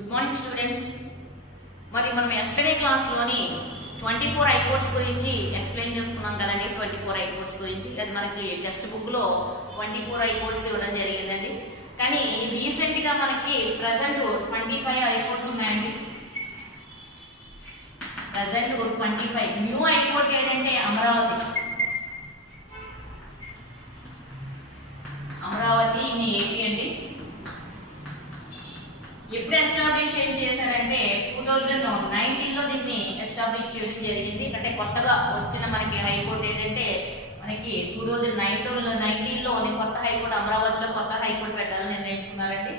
Good morning students. మరి మనం yesterday class లోని 24 హైకోర్ట్స్ గురించి ఎక్స్ప్లెయిన్ చేసుకున్నాం కదండి. 24 హైకోర్ట్స్ గురించి అది మనకి టెక్స్ట్ బుక్ లో 24 హైకోర్ట్స్ ఇవ్వడం జరిగిందండి. కానీ రీసెంట్ గా మనకి ప్రెసెంట్ 25 హైకోర్ట్స్ ఉన్నాయండి. ప్రెసెంట్ 25 న్యూ హైకోర్ట్ ఏదంటే అమరావతి ఇన్ ఏపీ అండి. ఎప్పుడు ఎస్టాబ్లిష్ చేశారంటే 2019 లో దీన్ని ఎస్టాబ్లిష్ చేయడం జరిగింది. అంటే కొత్తగా వచ్చిన మనకి హైకోర్టు ఏంటంటే మనకి 2019 లో కొత్త హైకోర్టు అమరావతిలో కొత్త హైకోర్టు పెట్టాలని నిర్ణయించుకున్నారండి.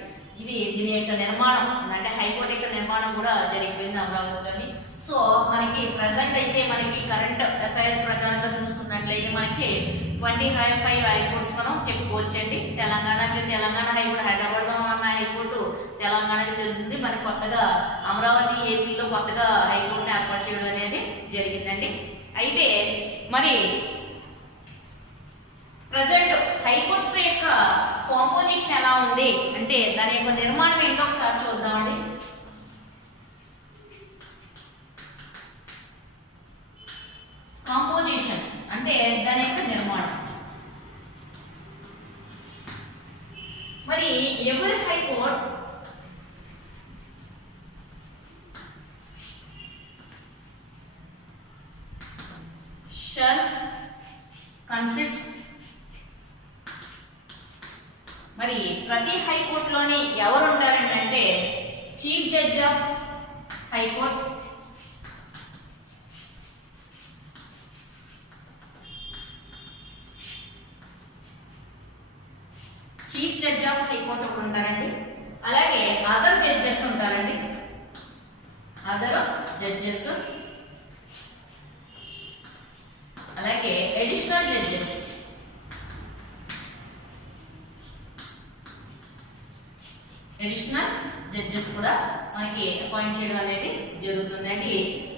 దీని యొక్క నిర్మాణం అంటే హైకోర్టు యొక్క నిర్మాణం కూడా జరిగిపోయింది అమరావతిలోని. సో మనకి ప్రెసెంట్ అయితే మనకి కరెంట్ అఫైర్ ప్రకారంగా చూసుకున్నట్లయితే మనకి 25 హైకోర్ట్స్ మనం చెప్పుకోవచ్చండి. తెలంగాణ హైకోర్టు, హైదరాబాద్ లో ఉన్న హైకోర్టు తెలంగాణకి జరుగుతుంది. మరి కొత్తగా అమరావతి ఏపీలో కొత్తగా హైకోర్టుని ఏర్పాటు చేయడం అనేది జరిగిందండి. అయితే మరి ప్రజెంట్ హైకోర్ట్స్ యొక్క కాంపోజిషన్ ఎలా ఉంది అంటే దాని యొక్క నిర్మాణం ఏంటో ఒకసారి చూద్దామండి. కాంపోజిషన్ అంటే దాని యొక్క నిర్మాణం. మరి ఎవరి హైకోర్ట్ షల్ కన్సిస్ట్, మరి ప్రతి హైకోర్టులోని ఎవరు ఉంటారంటే chief judge of high court, chief judge of high court ఒకరు ఉంటారండి. అలాగే అదర్ జడ్జెస్ ఉంటారండి, అదర్ జడ్జెస్, అలాగే అడిషనల్ జడ్జెస్, అడిషనల్ జడ్జెస్ కూడా మనకి అపాయింట్ చేయడం అనేది జరుగుతుందండి.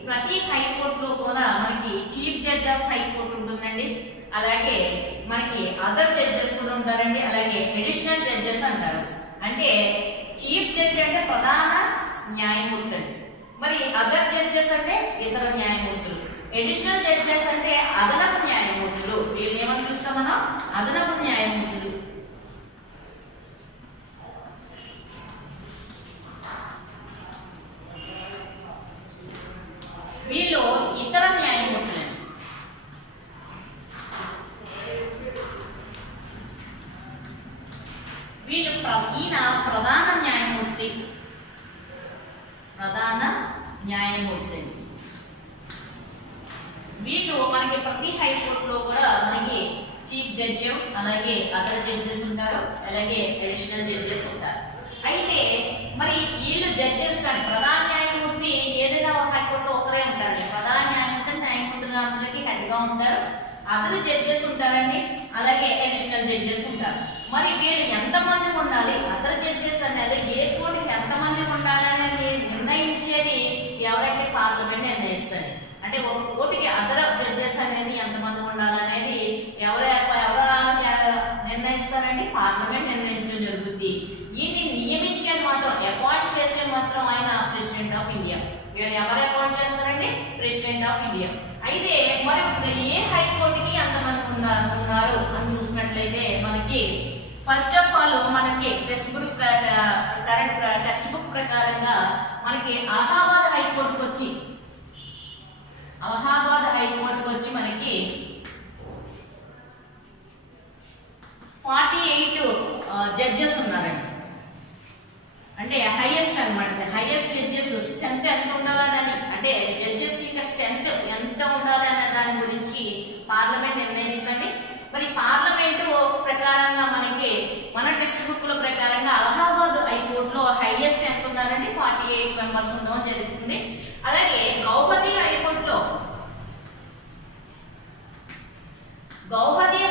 ప్రతి హైకోర్టులో కూడా మనకి చీఫ్ జడ్జ్ ఆఫ్ హైకోర్టు ఉంటుందండి. అలాగే మనకి అదర్ జడ్జెస్ కూడా ఉంటారండి. అలాగే అడిషనల్ జడ్జెస్ అంటారు. అంటే చీఫ్ జడ్జ్ అంటే ప్రధాన న్యాయమూర్తి అండి. మరి అదర్ జడ్జెస్ అంటే ఇతర న్యాయమూర్తులు, అడిషనల్ జడ్జెస్ అంటే అదనపు న్యాయమూర్తులు. వీళ్ళు ఏమని పిలుస్తాం మనం? అదనపు న్యాయమూర్తులు. వీళ్ళు ఇతర న్యాయమూర్తులు. ఈయన ప్రధాన న్యాయమూర్తి, వీళ్ళు మనకి ప్రతి హైకోర్టులో కూడా మనకి చీఫ్ జడ్జి, అలాగే అదర్ జడ్జెస్ ఉంటారు, అలాగే అడిషనల్ జడ్జెస్ ఉంటారు. అయితే మరి వీళ్ళు జడ్జెస్ కానీ ప్రధాన న్యాయమూర్తి ఏదైనా ఒక హైకోర్టులో ఒకరే ఉంటారు. ప్రధాన న్యాయమూర్తులందరికీ హెడ్ గా ఉంటారు. అదర్ జడ్జెస్ ఉంటారండి, అలాగే అడిషనల్ జడ్జెస్ ఉంటారు. మరి వీళ్ళు ఎంతమంది ఉండాలి, అదర్ జడ్జెస్ అనేది ఏ కోర్టుకి ఎంతమంది ఉండాలి అనేది నిర్ణయించేది ఎవరంటే పార్లమెంట్ నిర్ణయిస్తారు. అంటే ఒక కోర్టుకి అదర్ జడ్జెస్ అనేది ఎంతమంది ఉండాలనేది ఎవరు నిర్ణయిస్తారండి? పార్లమెంట్ నిర్ణయించడం జరుగుతుంది. ఈయన్ని నియమించేది మాత్రం, అపాయింట్ చేసే మాత్రం ఆయన ప్రెసిడెంట్ ఆఫ్ ఇండియా. వీళ్ళు ఎవరు అపాయింట్ చేస్తారండి? President of India. అయితే మరి ఏ హైకోర్టుకి అంతమంది ఉన్నారు అని చూసినట్లయితే మనకి ఫస్ట్ ఆఫ్ ఆల్ మనకి టెక్స్ట్ బుక్ ప్రకారంగా మనకి అలహాబాద్ హైకోర్టుకు వచ్చి మనకి 48 జడ్జెస్ ఉన్నారండి. అంటే హైయెస్ట్ అనమాట. హైయెస్ట్ జడ్జెస్ స్ట్రెంత్ ఎంత ఉండాలని, అంటే జడ్జెస్ యొక్క స్ట్రెంత్ ఎంత ఉండాలనే దాని గురించి పార్లమెంట్ నిర్ణయిస్తుందండి. మరి పార్లమెంటు ప్రకారంగా మనకి మన టెక్స్ట్ బుక్ లో ప్రకారంగా అలహాబాద్ హైకోర్టులో హైయెస్ట్ ఎంత ఉన్నారండి? 48 మెంబర్స్ ఉండడం జరుగుతుంది. అలాగే గౌహతి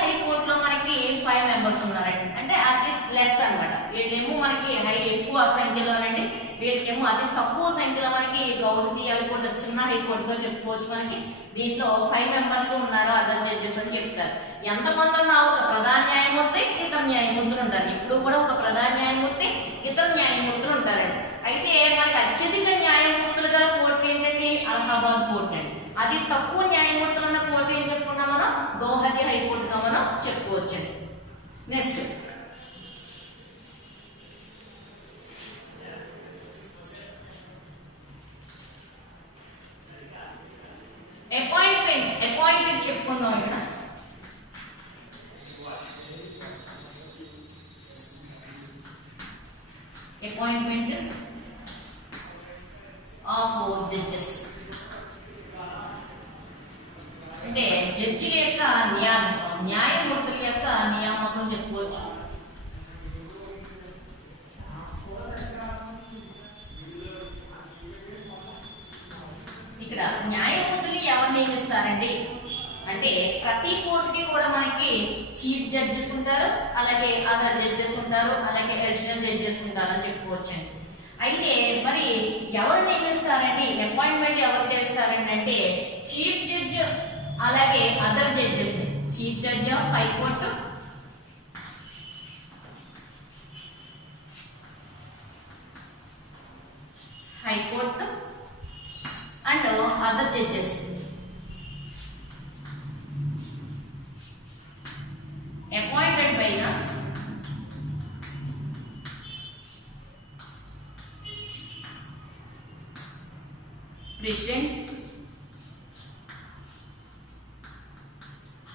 హైకోర్టులో మనకి 5 మెంబర్స్ ఉన్నారండి. అంటే అతి లెస్ అనమాట. వీళ్ళేమో మనకి ఎక్కువ సంఖ్యలోనండి, వీళ్ళకేమో ఇదేమో అతి తక్కువ సంఖ్యలో మనకి గౌహతి హైకోర్టు చిన్న హైకోర్టుగా చెప్పుకోవచ్చు. మనకి దీంట్లో 5 మెంబర్స్ ఉన్నారు అదర్ జడ్జెస్ అని చెప్తారు. ఎంతమంది ఉన్నా ఒక ప్రధాన న్యాయమూర్తి ఇతర న్యాయమూర్తులు ఉంటారు. ఇప్పుడు కూడా ఒక ప్రధాన న్యాయమూర్తి ఇతర న్యాయమూర్తులు ఉంటారండి. అయితే మనకి అత్యధిక న్యాయమూర్తులు గల కోర్టు ఏంటంటే అలహాబాద్ కోర్టు అండి. అది తక్కువ న్యాయమూర్తులు ఉన్న కోర్టు ఏం చెప్పుకున్నాం మనం గౌహతి హైకోర్టుగా మనం చెప్పుకోవచ్చు. నెక్స్ట్ అపాయింట్మెంట్ చెప్పుకుందాం. ఇక్కడ అపాయింట్మెంట్ ఆఫ్ జడ్జెస్ అంటే జడ్జిల యొక్క న్యాయమూర్తుల యొక్క నియామకం చెప్పుకోవచ్చు. ఇక్కడ న్యాయమూర్తులు ఎవరు నియమిస్తారండి అంటే ప్రతి కోర్టుకి కూడా మనకి చీఫ్ జడ్జెస్ ఉంటారు, అలాగే అదర్ జడ్జెస్ ఉంటారు, అలాగే అడిషనల్ జడ్జెస్ ఉంటారు అని చెప్పుకోవచ్చండి. అయితే మరి ఎవరు నియమిస్తారండి అపాయింట్మెంట్ ఎవరు చేస్తారండి అంటే చీఫ్ జడ్జ్ అలాగే other judges. Chief judge of high court, high court and other judges. Appointment పైన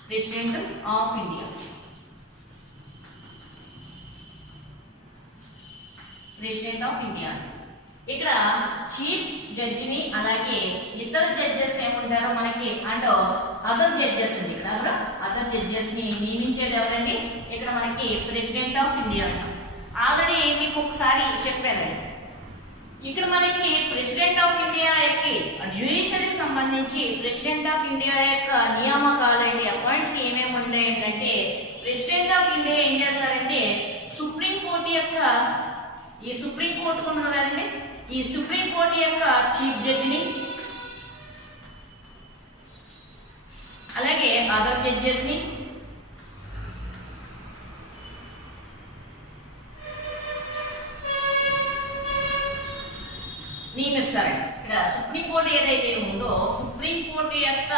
president of India. President of India ఇక్కడ చీఫ్ జడ్జిని అలాగే ఇతర జడ్జెస్ ఏముంటారో మనకి అండ్ అదర్ జడ్జెస్ అండి. ఇక్కడ అదర్ జడ్జెస్ ని నియమించేది ఎవరండి ఇక్కడ మనకి ప్రెసిడెంట్ ఆఫ్ ఇండియా. ఆల్రెడీ మీకు ఒకసారి చెప్పానండి. ఇక్కడ మనకి ప్రెసిడెంట్ ఆఫ్ ఇండియా యొక్క జ్యుడిషియరీకి సంబంధించి ప్రెసిడెంట్ ఆఫ్ ఇండియా యొక్క నియామకాలు ఏంటి అపాయింట్స్ ఏమేమి ఉంటాయి ఏంటంటే ప్రెసిడెంట్ ఆఫ్ ఇండియా ఏం చేస్తారంటే సుప్రీంకోర్టు యొక్క ఈ సుప్రీంకోర్టు ఉంది కదండి ఈ సుప్రీంకోర్టు యొక్క చీఫ్ జడ్జిని అలాగే అదర్ జడ్జెస్ ని నియమిస్తారండి. ఇక్కడ సుప్రీంకోర్టు ఏదైతే ఉందో సుప్రీంకోర్టు యొక్క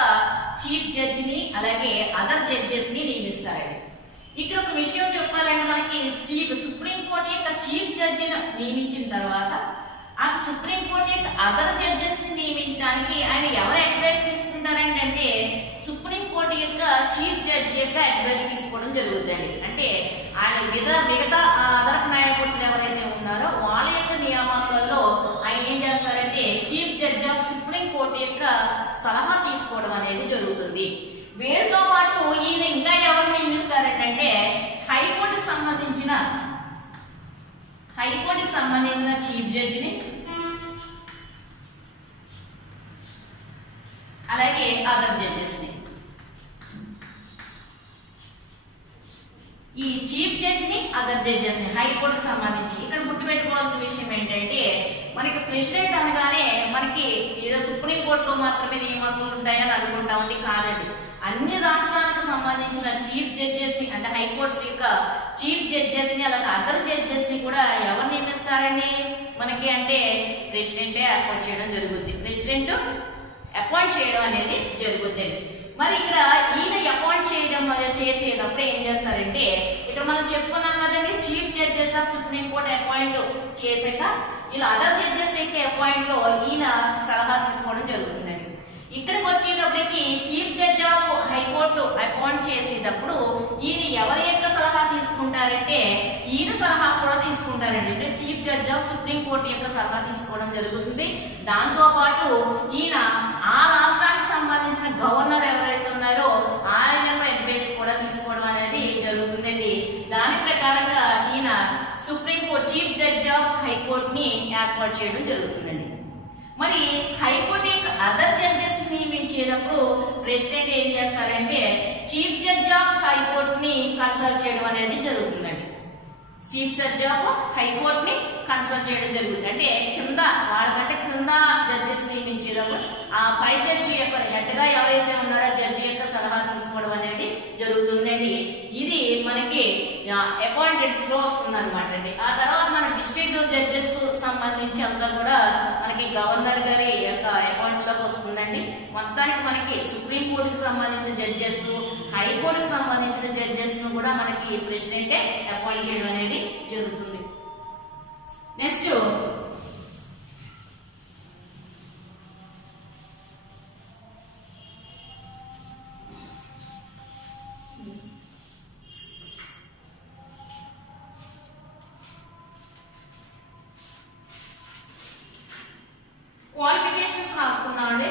చీఫ్ జడ్జిని అలాగే అదర్ జడ్జెస్ ని నియమిస్తారండి. ఇక్కడ ఒక విషయం చెప్పాలంటే మనకి సుప్రీంకోర్టు యొక్క చీఫ్ జడ్జిని నియమించిన తర్వాత ఆ సుప్రీంకోర్టు యొక్క అదర్ జడ్జెస్ ని నియమించడానికి ఆయన ఎవరు అడ్వైస్ తీసుకుంటారంటే సుప్రీంకోర్టు యొక్క చీఫ్ జడ్జి యొక్క అడ్వైస్ తీసుకోవడం జరుగుతుంది. అంటే ఆయన మిగతా అదనపు న్యాయమూర్తులు ఎవరైతే ఉన్నారో వాళ్ళ యొక్క నియామకాల్లో ఆయన ఏం చేస్తారంటే చీఫ్ జడ్జి ఆఫ్ సుప్రీంకోర్టు యొక్క సలహా తీసుకోవడం అనేది జరుగుతుంది. వీరితో పాటు ఈయన ఇంకా ఎవరు నియమిస్తారంటే హైకోర్టుకు సంబంధించిన చీఫ్ జడ్జిని అలాగే అదర్ జడ్జెస్ ని. ఈ చీఫ్ జడ్జిని అదర్ జడ్జెస్ ని హైకోర్టుకు సంబంధించి ఇక్కడ గుర్తుపెట్టుకోవాల్సిన విషయం ఏంటంటే మనకి ప్రెసిడెంట్ అనగానే మనకి ఏదో సుప్రీంకోర్టులో మాత్రమే నియామకాలు ఉంటాయని అనుకుంటామండి. కాదండి, అన్ని రాష్ట్రాలకు సంబంధించిన చీఫ్ జడ్జెస్ ని అంటే హైకోర్ట్స్ యొక్క చీఫ్ జడ్జెస్ ని అలాగే అదర్ జడ్జెస్ ని కూడా ఎవరు నియమిస్తారండి మనకి అంటే ప్రెసిడెంటే అపాయింట్ చేయడం జరుగుతుంది. ప్రెసిడెంట్ అపాయింట్ చేయడం అనేది జరుగుతుంది. మరి ఇక్కడ ఈయన అపాయింట్ చేయడం చేసేటప్పుడు ఏం చేస్తారంటే ఇక్కడ మనం చెప్పుకున్నాం కదండి chief judges of supreme court appoint చేసాక ఇలా అదర్ జడ్జెస్ యొక్క అపాయింట్ లో ఈయన సలహా తీసుకోవడం జరుగుతుందండి. ఇక్కడికి వచ్చేటప్పటికి chief judge of high court appoint చేసేటప్పుడు ఈయన ఎవరి యొక్క సలహా తీసుకుంటారంటే ఈయన సలహా కూడా తీసుకుంటారండి. అంటే chief judge of supreme court యొక్క సలహా తీసుకోవడం జరుగుతుంది. దాంతో పాటు ఈయన ఆ రాష్ట్రానికి సంబంధించిన గవర్నర్ ఎవరైతే ఉన్నారో ఆయన అడ్వైస్ కూడా తీసుకోవడం అనేది జరుగుతుందండి. దాని ప్రకారంగా ఈయన supreme court chief judge of high court ని ఏర్పాటు చేయడం జరుగుతుందండి. మరి హైకోర్టు యొక్క అదర్ జడ్జెస్ నియమించేటప్పుడు ప్రెసిడెంట్ ఏం చేస్తారంటే చీఫ్ జడ్జ్ ఆఫ్ హైకోర్టు ని కన్సల్ట్ చేయడం అనేది జరుగుతుందండి. చీఫ్ జడ్జి ఆఫ్ హైకోర్టు ని కన్సల్ట్ చేయడం జరుగుతుంది. అంటే కింద వాళ్ళకంటే కింద జడ్జెస్ నియమించేటప్పుడు ఆ పై జడ్జి యొక్క హెడ్ గా ఎవరైతే ఉన్నారో జడ్జి యొక్క సలహా తీసుకోవడం అనేది జరుగుతుందండి. ఇది మనకి అపాయింటెడ్స్ లో వస్తుంది అనమాట అండి. ఆ తర్వాత మన డిస్ట్రిక్ట్ జడ్జెస్ సంబంధించి అంతా కూడా మనకి గవర్నర్ గారి యొక్క అపాయింట్ లోకి వస్తుందండి. మొత్తానికి మనకి సుప్రీం కోర్టుకి సంబంధించిన జడ్జెస్, హైకోర్టుకి సంబంధించిన జడ్జెస్ ను కూడా మనకి ప్రెసిడెంటే అపాయింట్ చేయడం అనేది జరుగుతుంది. నెక్స్ట్ క్వాలిఫికేషన్స్ రాసుకుందామండి.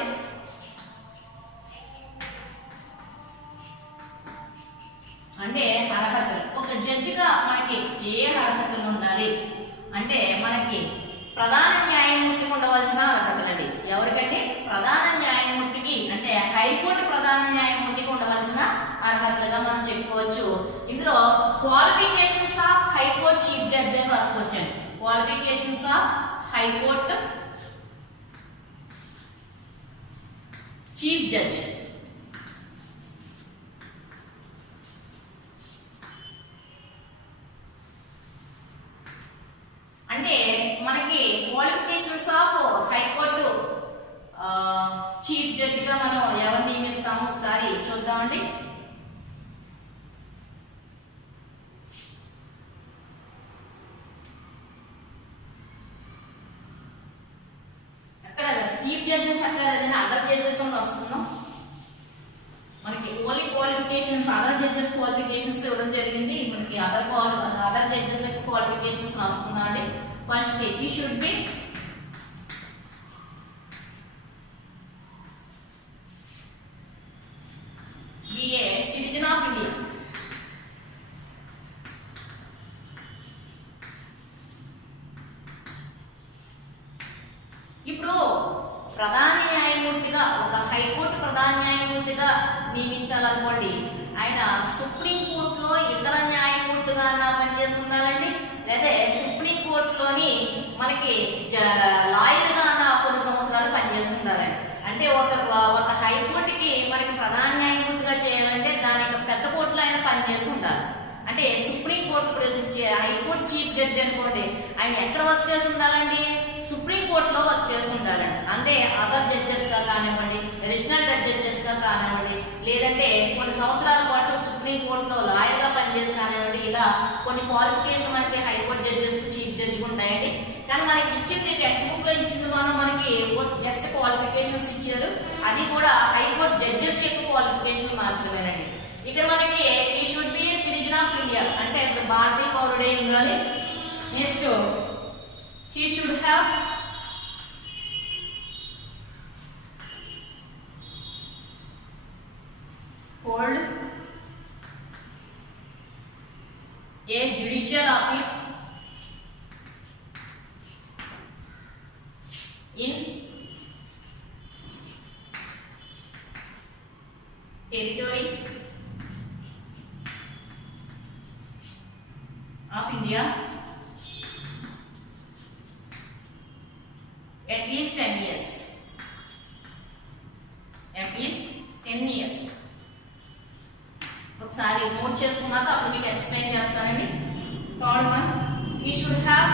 అంటే అర్హతలు, ఒక జడ్జిగా మనకి ఏ అర్హతలు ఉండాలి అంటే మనకి ప్రధాన న్యాయమూర్తికి ఉండవలసిన అర్హతలండి. ఎవరికంటే ప్రధాన న్యాయమూర్తికి అంటే హైకోర్టు ప్రధాన న్యాయమూర్తికి ఉండవలసిన అర్హతలుగా మనం చెప్పుకోవచ్చు. ఇందులో qualifications of high court chief judge అని రాసుకోవచ్చండి. Qualifications of high court chief judge. అంటే మనకి క్వాలిఫికేషన్స్ ఆఫ్ హైకోర్టు చీఫ్ జడ్జిగా మనం ఎవరు నియమిస్తాము ఒకసారి చూద్దామండి. అక్కడ చీఫ్ జడ్జెస్ అక్కడ అదర్ జడ్జెస్ అని రాసుకున్నాం. మనకి only qualifications other judges qualifications ఇవ్వడం జరిగింది. మనకి అదర్ జడ్జెస్ క్వాలిఫికేషన్స్ రాసుకున్నాం అండి. First he should be A citizen of India. ఇప్పుడు ప్రధాన న్యాయమూర్తిగా ఒక హైకోర్టు ప్రధాన న్యాయమూర్తిగా నియమించాలనుకోండి, ఆయన సుప్రీం కోర్టులో ఇతర న్యాయమూర్తిగా పనిచేసి ఉండాలండి, లేదా సుప్రీం కోర్టులోని మనకి లాయర్ గా కొన్ని సంవత్సరాలు పనిచేసి ఉండాలండి. అంటే ఒక హైకోర్టుకి మనకి ప్రధాన న్యాయమూర్తిగా చేయాలంటే దాని యొక్క పెద్ద కోర్టులో ఆయన పనిచేసి ఉండాలి. అంటే supreme court high court chief judge అనుకోండి, ఆయన ఎక్కడ వర్క్ చేసి ఉండాలండి, సుప్రీం కోర్టులో వర్క్ చేసి ఉండాలండి. అంటే అదర్ జడ్జెస్ గా కానివ్వండి, అడిషనల్ జడ్జెస్ గా కానివ్వండి, లేదంటే కొన్ని సంవత్సరాల పాటు సుప్రీం కోర్టులో లాయర్ గా పనిచేసి కానివ్వండి, ఇలా కొన్ని క్వాలిఫికేషన్ మనకి హైకోర్టు జడ్జెస్ చీఫ్ జడ్జి ఉంటాయండి. కానీ మనకి ఇచ్చింది టెక్స్ట్ బుక్ లో ఇచ్చింది మనకి జస్ట్ క్వాలిఫికేషన్స్ ఇచ్చారు. అది కూడా హైకోర్టు జడ్జెస్ యొక్క క్వాలిఫికేషన్ మాత్రమేనండి. ఇక్కడ మనకి ఈ should be citizen of India అంటే భారతీయ పౌరుడే ఉండాలి. Next he should have hold a judicial office in territory of India at least 10 years. At least 10 years. ఒకసారి నోట్ చేసుకున్నాక అప్పుడు మీకు ఎక్స్ప్లెయిన్ చేస్తానండి. Third one, he should have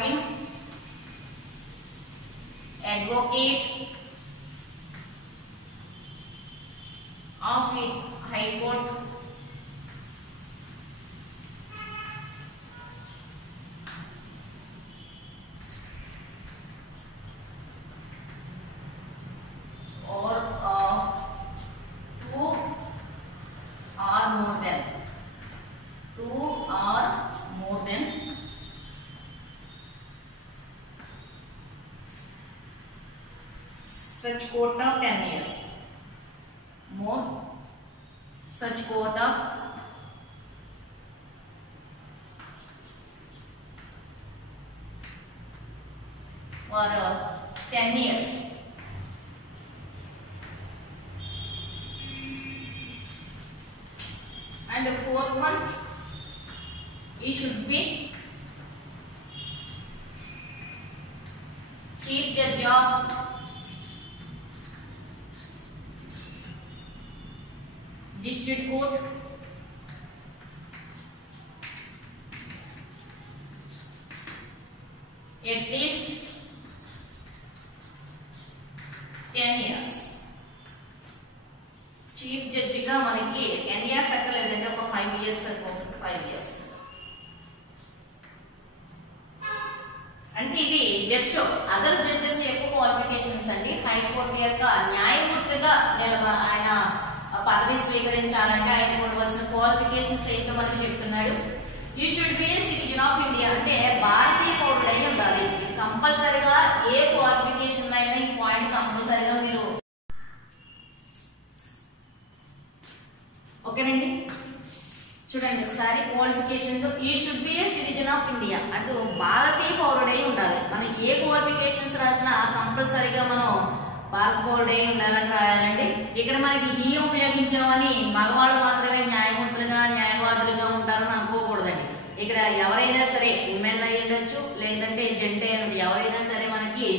been advocate of the High Court or two or more than such court of 10 years. More such court of for 10 years. And the fourth one, he should be chief judge of district court at least 10 years. Chief జడ్జిగా మనకి 10 years అక్కర్లేదంటే ఒక 5 years సరిపోతుంది. 5 years అంటే ఇది just other judges యొక్క qualifications అండి. High court యొక్క న్యాయమూర్తిగా ఆయన పదవి స్వీకరించాలంటే ఆయన ఉండవలసిన క్వాలిఫికేషన్స్ ఏంటో మనకి చెప్తున్నాడు. You should be A citizen of India అంటే భారతీయ పౌరుడై ఉండాలి. కంపల్సరిగా ఏ క్వాలిఫికేషన్ అయినా ఈ పాయింట్ కంపల్సరిగా మీరు ఓకేనండి. చూడండి ఒకసారి qualification, you should be A citizen of India అంటూ భారతీయ పౌరుడై ఉండాలి. మనం ఏ క్వాలిఫికేషన్స్ రాసినా కంపల్సరిగా మనం భారత పౌరుడై ఉండాలని రాయాలండి. ఇక్కడ మనకి హీ ఉపయోగించామని మగవాళ్ళు మాత్రమే న్యాయమూర్తులుగా న్యాయవాదులుగా ఉంటారని అనుకోకూడదండి. ఇక్కడ ఎవరైనా సరే ఉమెన్ అయి ఉండొచ్చు, లేదంటే జెంటే ఎవరైనా సరే మనకి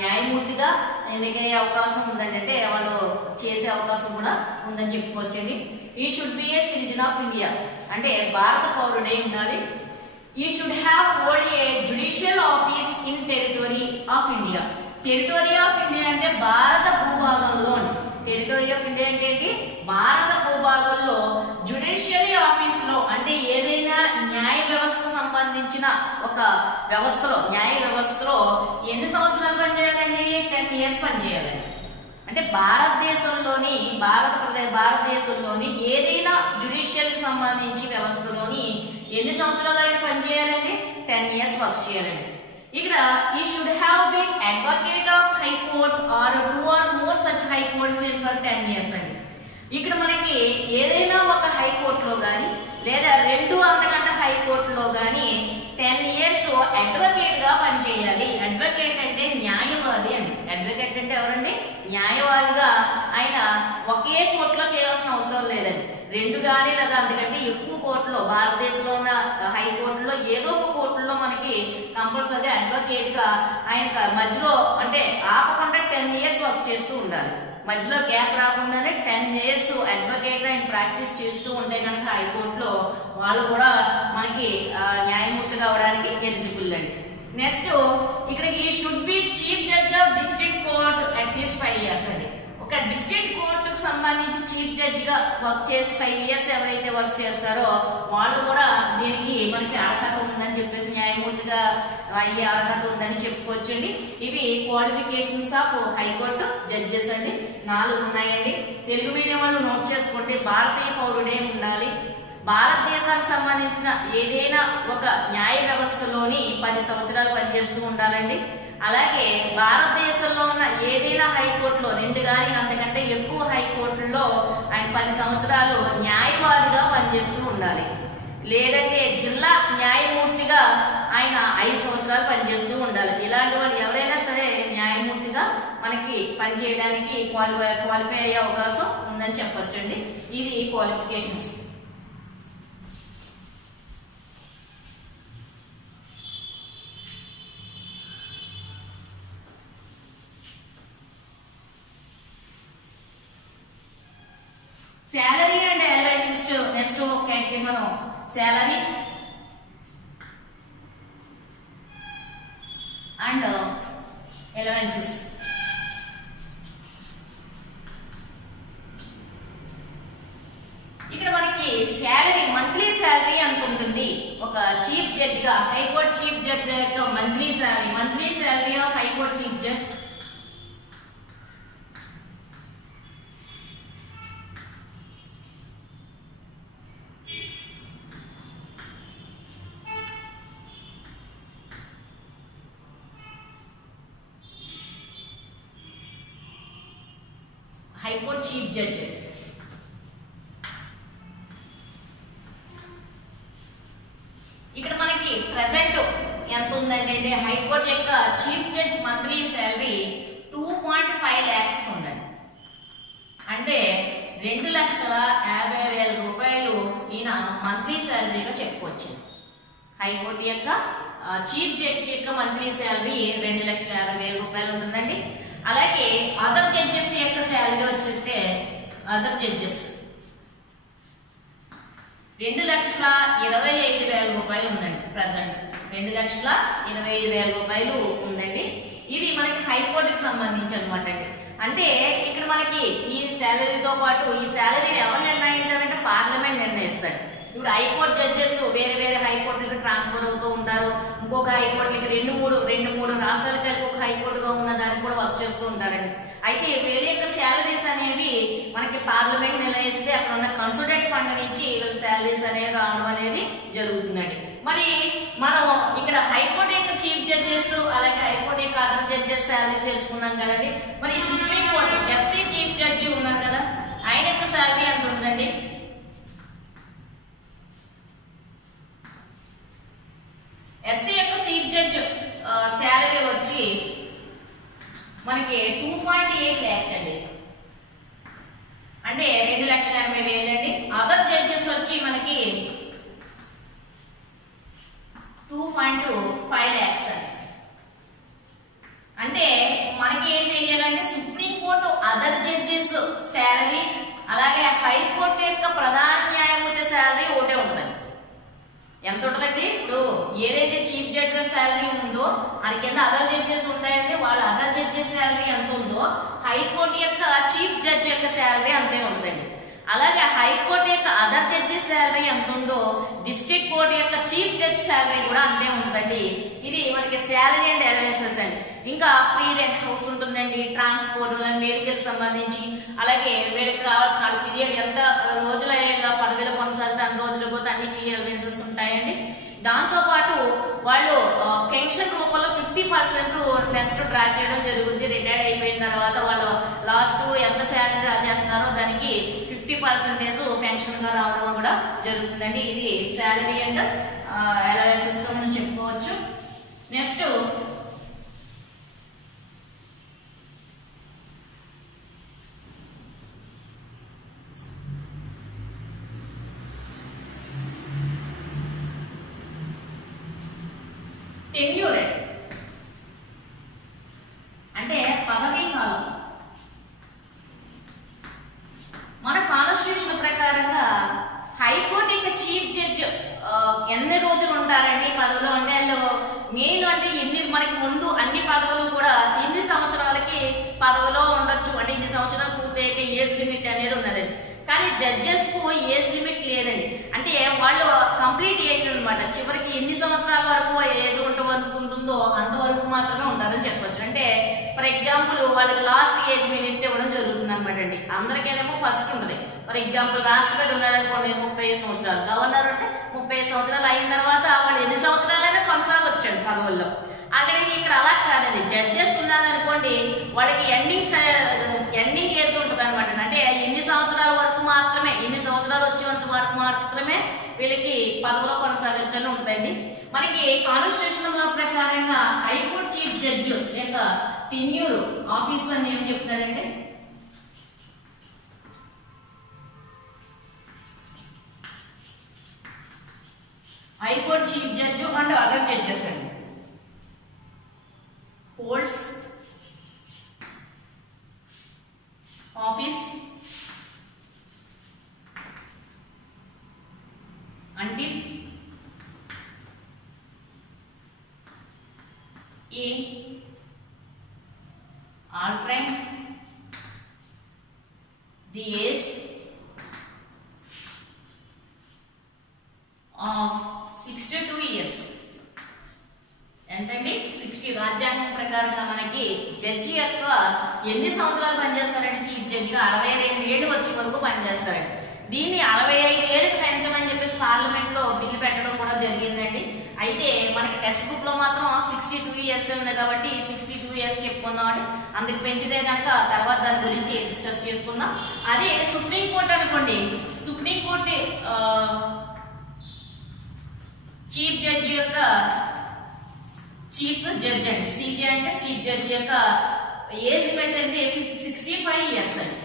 న్యాయమూర్తిగా ఎన్నికయ్యే అవకాశం ఉందండి. అంటే వాళ్ళు చేసే అవకాశం కూడా ఉందని చెప్పుకోవచ్చండి. ఈ should be A citizen of India అంటే భారత పౌరుడై ఉండాలి. ఈ should have hold a judicial office in territory of India. Territory of India అంటే భారత భూభాగంలో, టెరిటరీ ఆఫ్ ఇండియా అంటే ఏంటి, భారత భూభాగంలో జ్యుడిషియరీ ఆఫీస్ లో అంటే ఏదైనా న్యాయ వ్యవస్థకు సంబంధించిన ఒక వ్యవస్థలో, న్యాయ వ్యవస్థలో ఎన్ని సంవత్సరాలు పనిచేయాలండి? 10 years పనిచేయాలండి. అంటే భారతదేశంలోని ఏదైనా జ్యుడిషియల్ కి సంబంధించి వ్యవస్థలోని ఎన్ని సంవత్సరాలు అయినా పనిచేయాలండి? 10 years వర్క్ చేయాలండి. ఇక్కడ ఈ should have been advocate of high court or 2 or more such high courts for 10 years అండి. ఇక్కడ మనకి ఏదైనా ఒక హైకోర్టులో గాని లేదా 2 అంతకంటే హైకోర్టులో గాని 10 years అడ్వకేట్ గా పనిచేయాలి. అడ్వకేట్ అంటే న్యాయవాది అండి. అడ్వకేట్ అంటే ఎవరండి? న్యాయవాదిగా ఆయన ఒకే కోర్టులో చేయాల్సిన అవసరం లేదండి. 2 గానీ లేదా అంతకంటే ఎక్కువ కోర్టులో, భారతదేశంలో ఉన్న హైకోర్టులో ఏదో ఒక కోర్టులో మనకి కంపల్సరీ అడ్వకేట్ గా ఆయన మధ్యలో అంటే ఆపకుండా 10 years వర్క్ చేస్తూ ఉండాలి. మధ్యలో గ్యాప్ రాకుండానే 10 years అడ్వకేట్ ఆయన ప్రాక్టీస్ చేస్తూ ఉంటే కనుక హైకోర్టులో వాళ్ళు కూడా మనకి న్యాయమూర్తిగా అవడానికి ఎలిజిబుల్ అండి. నెక్స్ట్ ఇక్కడ ఈ should be chief judge of district court at least 5 years అండి. ఒక డిస్ట్రిక్ట్ కోర్టుకు సంబంధించి చీఫ్ జడ్జ్ గా వర్క్ చేసి 5 years ఎవరైతే వర్క్ చేస్తారో వాళ్ళు కూడా దీనికి మనకి అర్హత ఉందని చెప్పేసి న్యాయమూర్తిగా అయ్యే అర్హత ఉందని చెప్పుకోవచ్చండి. ఇవి క్వాలిఫికేషన్స్ ఆఫ్ హైకోర్టు జడ్జెస్ అండి. 4 ఉన్నాయండి. తెలుగు మీడియం వాళ్ళు నోట్ చేసుకోండి. భారతీయ పౌరుడే ఉండాలి. భారతదేశానికి సంబంధించిన ఏదైనా ఒక న్యాయ వ్యవస్థలోని 10 సంవత్సరాలు పనిచేస్తూ ఉండాలండి. అలాగే భారతదేశంలో ఉన్న ఏదైనా హైకోర్టులో 2 గానీ అంతకంటే ఎక్కువ హైకోర్టుల్లో ఆయన 10 సంవత్సరాలు న్యాయవాదిగా పనిచేస్తూ ఉండాలి. లేదంటే జిల్లా న్యాయమూర్తిగా ఆయన 5 సంవత్సరాలు పనిచేస్తూ ఉండాలి. ఇలాంటి వాళ్ళు ఎవరైనా సరే న్యాయమూర్తిగా మనకి పనిచేయడానికి క్వాలిఫై అయ్యే అవకాశం ఉందని చెప్పొచ్చండి. ఇది qualifications. salary and allowances next category మనం salary and allowances. ఇక్కడ మనకి salary మంత్లీ salary అనుకుంటుంది. ఒక చీఫ్ జడ్జ్ గా హైకోర్టు చీఫ్ జడ్జ్ యొక్క monthly salary of high court chief judge high court chief judge. ఇక్కడ మనకి ప్రెసెంట్ ఎంత ఉందంటే హైకోర్టు యొక్క chief judge monthly salary 2.5 lakhs ఉందండి. అంటే 2,50,000 రూపాయలు ఈయన మంత్లీ శాలరీగా చెప్పుకోవచ్చు. హైకోర్టు యొక్క చీఫ్ జడ్జి యొక్క మంత్లీ శాలరీ 2,50,000 రూపాయలు ఉంటుందండి. అలాగే అదర్ జడ్జెస్ యొక్క శాలరీ వచ్చేస్తే అదర్ జడ్జెస్ 2,25,000 రూపాయలు ఉందండి. ప్రజెంట్ 2,25,000 రూపాయలు ఉందండి. ఇది మనకి హైకోర్టుకి సంబంధించి అనమాట అండి. అంటే ఇక్కడ మనకి ఈ శాలరీతో పాటు ఈ శాలరీ ఎవరు నిర్ణయిస్తారంటే పార్లమెంట్ నిర్ణయిస్తారు. ఇప్పుడు హైకోర్టు జడ్జెస్ వేరే వేరే హైకోర్టులకు ట్రాన్స్ఫర్ అవుతూ ఉంటారు. ఇంకొక హైకోర్టులకి రెండు మూడు రాష్ట్రాలు కలిపి ఒక హైకోర్టుగా ఉన్న దానికి కూడా వర్క్ చేస్తూ ఉంటారండి. అయితే వీళ్ళ యొక్క శాలరీస్ అనేవి మనకి పార్లమెంట్ నిర్ణయిస్తే అక్కడ ఉన్న కన్సల్టెంట్ ఫండ్ నుంచి వీళ్ళ శాలరీస్ అనేది రావడం అనేది జరుగుతుందండి. మరి మనం ఇక్కడ హైకోర్టు యొక్క చీఫ్ జడ్జెస్ అలాగే హైకోర్టు యొక్క అదర్ జడ్జెస్ శాలరీ తెలుసుకున్నాం కదండి. మరి supreme court SC chief judge ఉన్నారు కదా, ఆయన యొక్క శాలరీ ఎంత ఉంటుందండి? ఎస్సీ యొక్క చీఫ్ జడ్జ్ శాలరీ వచ్చి మనకి 2.8 lakh అండి, అంటే 2,80,000 అండి. అదర్ జడ్జెస్ వచ్చి మనకి 2.5 lakhs అండి. అంటే మనకి ఏం తెలియాలంటే supreme court other judges salary అలాగే హైకోర్టు యొక్క ప్రధాన న్యాయమూర్తి శాలరీ ఒకటే ఉంటుందండి. ఎంత ఉంటుందండి? ఇప్పుడు ఏదైతే చీఫ్ జడ్జెస్ శాలరీ ఉందో అది కింద అదర్ జడ్జెస్ ఉంటాయంటే వాళ్ళ అదర్ జడ్జెస్ శాలరీ ఎంత ఉందో హైకోర్టు యొక్క చీఫ్ జడ్జి యొక్క శాలరీ అంతే ఉంటుందండి. అలాగే హైకోర్టు యొక్క అదర్ జడ్జెస్ శాలరీ ఎంత ఉందో డిస్ట్రిక్ట్ కోర్టు యొక్క చీఫ్ జడ్జి శాలరీ కూడా అంతే ఉంటుందండి. ఇది మనకి శాలరీ అండ్ అలవెన్సెస్ అండి. ఇంకా ఫ్రీ రెంట్ హౌస్ ఉంటుందండి, ట్రాన్స్పోర్ట్ మెడికల్ సంబంధించి, అలాగే వీళ్ళకి కావాల్సిన పీరియడ్ ఎంత రోజుల పదవిలో కొనసాగితే అన్ని రోజులు పోతే అన్ని ఫ్రీ అలవెన్సెస్ ఉంటాయండి. దాంతో పాటు వాళ్ళు పెన్షన్ రూపంలో 50% నెక్స్ట్ డ్రా చేయడం జరుగుతుంది. రిటైర్డ్ అయిపోయిన తర్వాత వాళ్ళు లాస్ట్ ఎంత శాలరీ డ్రా చేస్తున్నారో దానికి 50% పెన్షన్ గా రావడం కూడా జరుగుతుందండి. ఇది శాలరీ అండ్ అలవెన్సెస్ గా మనం చెప్పుకోవచ్చు. నెక్స్ట్ టెన్యూర్ అంటే పదవీ కాలం. మన కాన్స్టిట్యూషన్ ప్రకారంగా హైకోర్టు యొక్క చీఫ్ జడ్జ్ ఎన్ని రోజులు ఉంటారండి పదవిలో అంటే మెయిన్ అంటే మనకి ముందు అన్ని పదవులు కూడా ఎన్ని సంవత్సరాలకి పదవిలో ఉండొచ్చు అంటే ఇన్ని సంవత్సరాలు పూర్తయ్యాక ఏజ్ లిమిట్ అనేది ఉన్నదండి. కానీ జడ్జెస్ కు ఏజ్ లిమిట్ లేదండి. అంటే వాళ్ళు కంప్లీట్ ఏజ్ అనమాట. చివరికి ఎన్ని సంవత్సరాల వరకు ఏజ్ ఉంటుందో అంతవరకు మాత్రమే ఉండాలని చెప్పొచ్చు. అంటే ఫర్ ఎగ్జాంపుల్ వాళ్ళకి లాస్ట్ ఏజ్ లిమిట్ ఇవ్వడం జరుగుతుంది అనమాట అండి. అందరికేమో ఫస్ట్ ఉంటుంది. ఫర్ ఎగ్జాంపుల్ రాష్ట్రపతి ఉన్నారనుకోండి 35 సంవత్సరాలు, గవర్నర్ అంటే 35 సంవత్సరాలు అయిన తర్వాత వాళ్ళు ఎన్ని సంవత్సరాలైనా కొనసాగొచ్చండి పదవుల్లో. అక్కడ ఇక్కడ అలా కాదండి. జడ్జెస్ ఉన్నారనుకోండి వాళ్ళకి ఎండింగ్ ఏజ్ ఉంటుంది అనమాట. అంటే ఎన్ని సంవత్సరాల వరకు మాత్రమే, ఎన్ని సంవత్సరాలు వచ్చేంత వరకు మాత్రమే వీళ్ళకి పదవిలో కొనసాగించాలని ఉంటుందండి. మనకి కాన్స్టిట్యూషన్ ప్రకారంగా హైకోర్టు చీఫ్ జడ్జ్ యొక్క టెన్యూర్ ఆఫీస్ అని ఏం చెప్తారంటే high court chief judge and other judges అండి holds office until a altering the age of 62 years. ఎంతండి 60. రాజ్యాంగం ప్రకారంగా మనకి జడ్జి యొక్క ఎన్ని సంవత్సరాలు పనిచేస్తారంటే చీఫ్ జడ్జిగా 62 ఏళ్ళు వచ్చే వరకు పనిచేస్తారండి. దీన్ని 65 ఏళ్ళకి పెంచమని చెప్పేసి పార్లమెంట్ లో బిల్లు పెట్టడం కూడా జరిగిందండి. అయితే మనకి టెక్స్ట్ బుక్ లో మాత్రం 62 ఇయర్స్ ఉంది కాబట్టి 62 ఇయర్స్ చెప్పుకుందాం అండి. అందుకు పెంచితే కనుక తర్వాత దాని గురించి డిస్కస్ చేసుకుందాం. అదే సుప్రీంకోర్టు అనుకోండి, సుప్రీంకోర్టు చీఫ్ జడ్జి యొక్క చీఫ్ జడ్జ్ అండి, సిజే అంటే చీఫ్ జడ్జి యొక్క ఏజ్ ఏంటంటే 65 ఇయర్స్ అండి.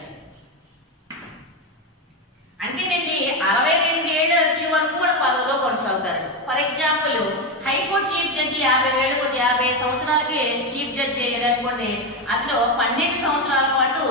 కొనసాగుతారు. For example high court chief judge 50 సంవత్సరాలకి చీఫ్ జడ్జి అయ్యాడు అనుకోండి, అతను 12 సంవత్సరాల పాటు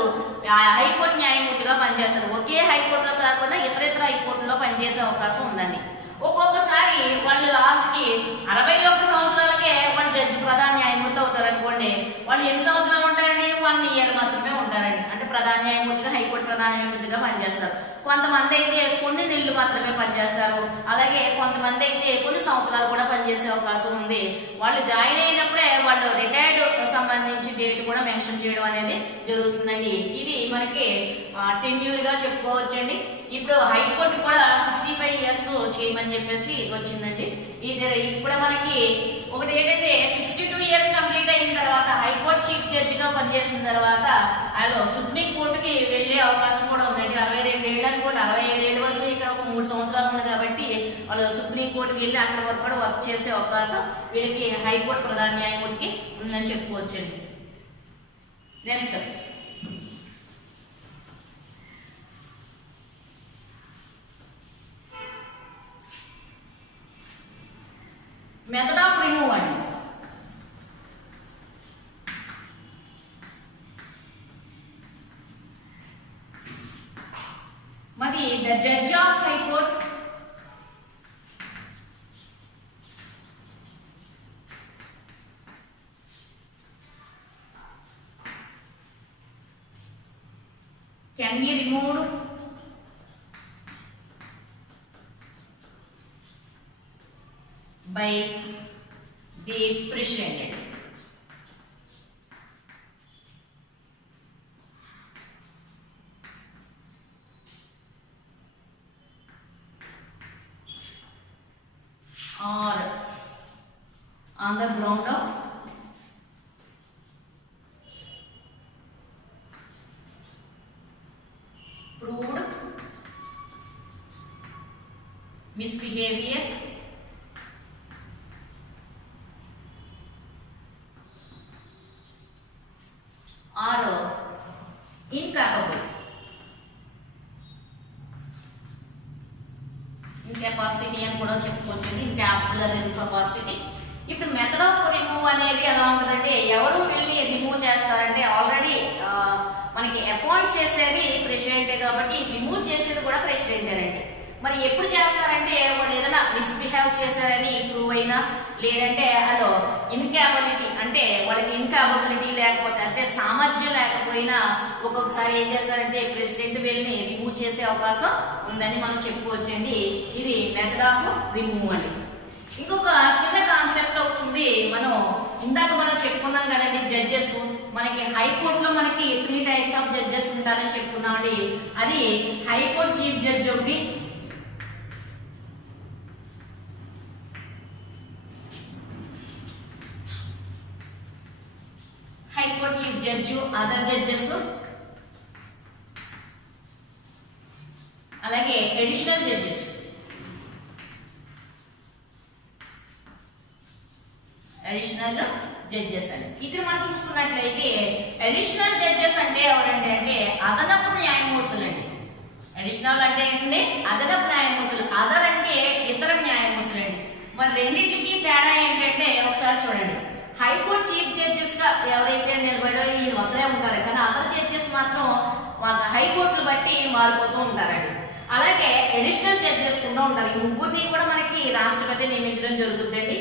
హైకోర్టు న్యాయమూర్తిగా పనిచేస్తారు. ఒకే హైకోర్టులో కాకుండా ఇతర హైకోర్టులో పనిచేసే అవకాశం ఉందండి. ఒక్కొక్కసారి వాళ్ళు లాస్ట్ కి 61 సంవత్సరాలకే వాళ్ళు జడ్జి ప్రధాన న్యాయమూర్తి అవుతారు అనుకోండి, వాళ్ళు ఎన్ని సంవత్సరాలు ఉంటారండి? 1 ఇయర్ మాత్రమే ఉంటారండి. అంటే ప్రధాన న్యాయమూర్తిగా హైకోర్టు ప్రధాన న్యాయమూర్తిగా పనిచేస్తారు. కొంతమంది అయితే కొన్ని నెలలు మాత్రమే పనిచేస్తారు, అలాగే కొంతమంది అయితే కొన్ని సంవత్సరాలు కూడా పనిచేసే అవకాశం ఉంది. వాళ్ళు జాయిన్ అయినప్పుడే వాళ్ళు రిటైర్డ్ సంబంధించి డేట్ కూడా మెన్షన్ చేయడం అనేది జరుగుతుందండి. ఇది మనకి టెన్యూర్ గా చెప్పుకోవచ్చండి. ఇప్పుడు హైకోర్టు కూడా 65 ఇయర్స్ చేయమని చెప్పేసి వచ్చిందండి. ఇది ఇప్పుడు మనకి ఒకటి ఏంటంటే 62 ఇయర్స్ కంప్లీట్ అయిన తర్వాత హైకోర్టు చీఫ్ జడ్జిగా పనిచేసిన తర్వాత ఆయన సుప్రీం కోర్టుకి వెళ్లే అవకాశం కూడా ఉందండి. 62 ఏళ్ళు అనుకోండి, 65 ఏళ్ళ వరకు ఇక్కడ ఒక 3 సంవత్సరాలు ఉంది కాబట్టి వాళ్ళు సుప్రీం కోర్టుకి వెళ్ళి అక్కడ వరకు కూడా వర్క్ చేసే అవకాశం వీళ్ళకి హైకోర్టు ప్రధాన న్యాయమూర్తికి ఉందని చెప్పుకోవచ్చండి. నెక్స్ట్ మెథడ్ ఆఫ్ రిమూవ్ అండి. మరి the judge of high court can be removed by the president. Or on the ground of proved misbehavior or incapable, incapacity అని కూడా చెప్పుకోవచ్చు. incapable incapacity. ఇప్పుడు మెథడ్ ఆఫ్ రిమూవ్ అనేది ఎలా ఉంటుందంటే, ఎవరు వెళ్ళి రిమూవ్ చేస్తారంటే ఆల్రెడీ మనకి అపాయింట్ చేసేది ప్రెసిడెంటే కాబట్టి రిమూవ్ చేసేది కూడా ప్రెసిడెంటేనండి. మరి ఎప్పుడు చేస్తారంటే వాళ్ళు ఏదైనా మిస్బిహేవ్ చేశారని ప్రూవ్ అయినా, లేదంటే అదో ఇన్కాబిలిటీ అంటే వాళ్ళకి ఇన్కాబిలిటీ లేకపోతే అంటే సామర్థ్యం లేకపోయినా ఒక్కొక్కసారి ఏం చేస్తారంటే ప్రెసిడెంట్ వెళ్ళి రిమూవ్ చేసే అవకాశం ఉందని మనం చెప్పుకోవచ్చండి. ఇది మెథడ్ ఆఫ్ రిమూవ్ అని. ఇంకొక చిన్న కాన్సెప్ట్ ఉంది. ఇందాక మనం చెప్పుకున్నాం కదండి, జడ్జెస్ మనకి హైకోర్టులో మనకి 3 టైప్స్ ఆఫ్ జడ్జెస్ ఉంటారని చెప్పుకున్నామండి. అది హైకోర్టు చీఫ్ జడ్జి ఒకటి, high court chief judge, other judges, అలాగే అడిషనల్ జడ్జెస్. అడిషనల్ జడ్జెస్ అని ఇక్కడ మనం చూసుకున్నట్లయితే అడిషనల్ జడ్జెస్ అంటే ఎవరంటే అంటే అదనపు న్యాయమూర్తులండి. అడిషనల్ అంటే ఏంటంటే అదనపు న్యాయమూర్తులు, అదర్ అంటే ఇతర న్యాయమూర్తులండి. మరి రెండింటికి తేడా ఏంటంటే ఒకసారి చూడండి. హైకోర్టు చీఫ్ జడ్జెస్ గా ఎవరైతే నిలబడో వీళ్ళు ఒకరే ఉంటారు, కానీ అదర్ జడ్జెస్ మాత్రం హైకోర్టులు బట్టి మారిపోతూ ఉంటారండి. అలాగే అడిషనల్ జడ్జెస్ కూడా ఉంటారు. ఈ ముగ్గురిని కూడా మనకి రాష్ట్రపతి నియమించడం జరుగుతుందండి.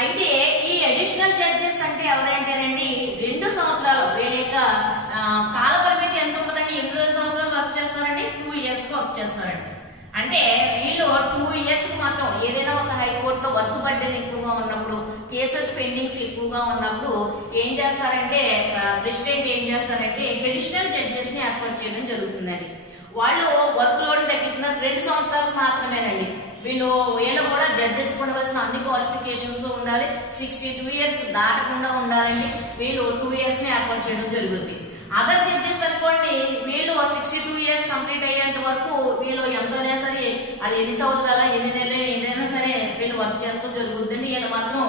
అయితే ఈ అడిషనల్ జడ్జెస్ అంటే ఎవరంటేనండి 2 సంవత్సరాలు వీళ్ళ యొక్క కాల పరిమితి ఎంత ఉంటుందండి? 8 సంవత్సరాలు వర్క్ చేస్తారండి, 2 ఇయర్స్ వర్క్ చేస్తారండి. అంటే వీళ్ళు 2 ఇయర్స్ మాత్రం ఏదైనా ఒక హైకోర్టులో వర్క్ బర్డెన్ ఎక్కువగా ఉన్నప్పుడు, కేసెస్ పెండింగ్స్ ఎక్కువగా ఉన్నప్పుడు ఏం చేస్తారంటే ప్రెసిడెంట్ ఏం చేస్తారంటే అడిషనల్ జడ్జెస్ ని అపాయింట్ చేయడం జరుగుతుందండి. వాళ్ళు వర్క్ లోడ్ తగ్గించిన 2 సంవత్సరాలు మాత్రమేనండి. వీళ్ళు కూడా జడ్జెస్ ఉండవలసిన అన్ని క్వాలిఫికేషన్స్ ఉండాలి, 62 ఇయర్స్ దాటకుండా ఉండాలండి. వీళ్ళు 2 ఇయర్స్ ని అపాయింట్ చేయడం జరుగుతుంది. అదర్ జడ్జెస్ అనుకోండి, వీళ్ళు 62 ఇయర్స్ కంప్లీట్ అయ్యేంత వరకు వీళ్ళు ఎంతైనా సరే అది ఎన్ని సంవత్సరాల ఎన్ని నెలలు ఏదైనా సరే వీళ్ళు వర్క్ చేస్తూ జరుగుతుంది. వీళ్ళు మాత్రం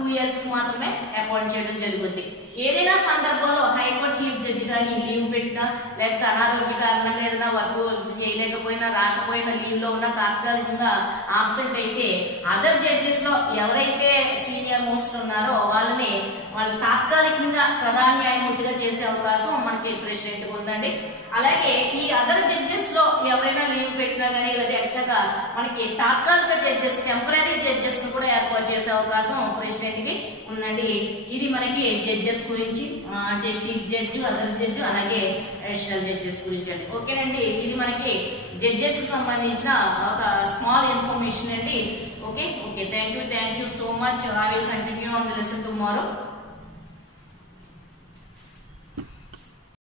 2 years మాత్రమే అపాయింట్ చేయడం జరుగుతుంది. ఏదైనా సందర్భంలో హైకోర్టు చీఫ్ జడ్జి కానీ లీవ్ పెట్టినా లేకపోతే అనారోగ్య కారణంగా ఏదైనా వర్క్ చేయలేకపోయినా రాకపోయినా లీవ్ లో ఉన్న తాత్కాలికంగా ఆబ్సెంట్ అయితే అదర్ జడ్జెస్ లో ఎవరైతే సీనియర్ మోస్ట్ ఉన్నారో వాళ్ళని వాళ్ళు తాత్కాలికంగా ప్రధాన న్యాయమూర్తిగా చేసే అవకాశం మనకి ప్రెసిడెంట్ ఉందండి. అలాగే ఈ అదర్ జడ్జెస్ లో ఎవరైనా లీవ్ పెట్టినా కానీ లేదా ఎక్స్ట్రాగా మనకి తాత్కాలిక జడ్జెస్ టెంపరీ జడ్జెస్ ను కూడా ఏర్పాటు చేసే అవకాశం ప్రెసిడెంట్ కి ఉందండి. ఇది మనకి జడ్జెస్ గురించి అంటే చీఫ్ జడ్జి అదర్ జడ్జి అలాగే అడిషనల్ జడ్జెస్ గురించి అండి. ఓకేనండి, ఇది మనకి జడ్జెస్ కి సంబంధించిన ఒక స్మాల్ ఇన్ఫర్మేషన్ అండి. Okay thank you so much. I will continue on the lesson tomorrow.